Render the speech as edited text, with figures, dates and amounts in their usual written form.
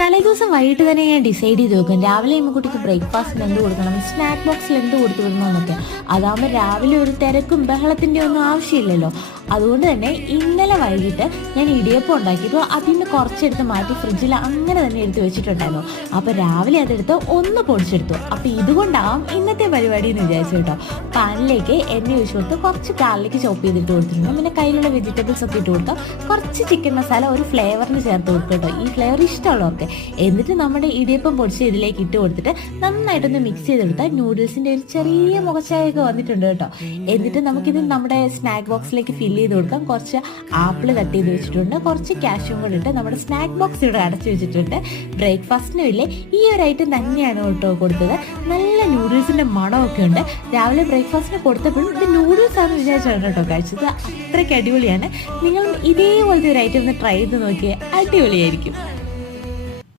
തലേദിവസം വൈകിട്ട് തന്നെ ഞാൻ ഡിസൈഡ് ചെയ്ത് വെക്കും രാവിലെ കുട്ടിക്ക് ബ്രേക്ക്ഫാസ്റ്റിന് എന്ത് കൊടുക്കണം, സ്നാക്ക് ബോക്സിൽ എന്ത് കൊടുത്തു വിടണമെന്നൊക്കെ. അതാകുമ്പോൾ രാവിലെ ഒരു തിരക്കും ബഹളത്തിൻ്റെ ഒന്നും ആവശ്യമില്ലല്ലോ. അതുകൊണ്ട് തന്നെ ഇന്നലെ വൈകിട്ട് ഞാൻ ഇടിയപ്പം ഉണ്ടാക്കിയപ്പോൾ അതിന് കുറച്ചെടുത്ത് മാറ്റി ഫ്രിഡ്ജിൽ അങ്ങനെ തന്നെ എടുത്ത് വെച്ചിട്ടുണ്ടായിരുന്നു. അപ്പോൾ രാവിലെ അതെടുത്ത് ഒന്ന് പൊടിച്ചെടുത്തു. അപ്പോൾ ഇതുകൊണ്ടാവാം ഇന്നത്തെ പരിപാടി എന്ന് വിചാരിച്ചു കേട്ടോ. പാനിലേക്ക് എണ്ണ ഒഴിച്ച് കൊടുത്ത് കുറച്ച് ഗാർലിക് ചോപ്പ് ചെയ്തിട്ട് കൊടുത്തിട്ടുണ്ട്. പിന്നെ കയ്യിലുള്ള വെജിറ്റബിൾസ് ഒക്കെ ഇട്ട് കൊടുത്താൽ കുറച്ച് ചിക്കൻ മസാല ഒരു ഫ്ലേവറിന് ചേർത്ത് കൊടുക്കും കേട്ടോ, ഈ ഫ്ലേവർ ഇഷ്ടമുള്ളവർക്ക്. എന്നിട്ട് നമ്മുടെ ഇടിയപ്പം പൊടിച്ച് ഇതിലേക്ക് ഇട്ട് കൊടുത്തിട്ട് നന്നായിട്ടൊന്ന് മിക്സ് ചെയ്തെടുത്താൽ നൂഡിൽസിന്റെ ഒരു ചെറിയ മുഖച്ചായൊക്കെ വന്നിട്ടുണ്ട് കേട്ടോ. എന്നിട്ട് നമുക്കിത് നമ്മുടെ സ്നാക്ക് ബോക്സിലേക്ക് ഫില്ല് ചെയ്ത് കൊടുക്കാം. കുറച്ച് ആപ്പിൾ കട്ട് ചെയ്ത് വെച്ചിട്ടുണ്ട്, കുറച്ച് കാഷ്യൂം കൂടെ ഇട്ട് നമ്മുടെ സ്നാക്ക് ബോക്സ് ഇവിടെ അടച്ചു വെച്ചിട്ടുണ്ട്. ബ്രേക്ക്ഫാസ്റ്റിനും ഇല്ലേ ഈ ഒരു ഐറ്റം തന്നെയാണ് കേട്ടോ കൊടുത്തത്. നല്ല നൂഡിൽസിന്റെ മണമൊക്കെ ഉണ്ട്. രാവിലെ ബ്രേക്ക്ഫാസ്റ്റിന് കൊടുത്തപ്പോഴും ഇത് നൂഡിൽസ് ആണെന്ന് വിചാരിച്ചാണ് കേട്ടോ കഴിച്ചത്. അത്രയ്ക്ക് അടിപൊളിയാണ്. നിങ്ങളും ഇതേപോലത്തെ ഒരു ഐറ്റം ഒന്ന് ട്രൈ ചെയ്ത് നോക്കിയാൽ അടിപൊളിയായിരിക്കും.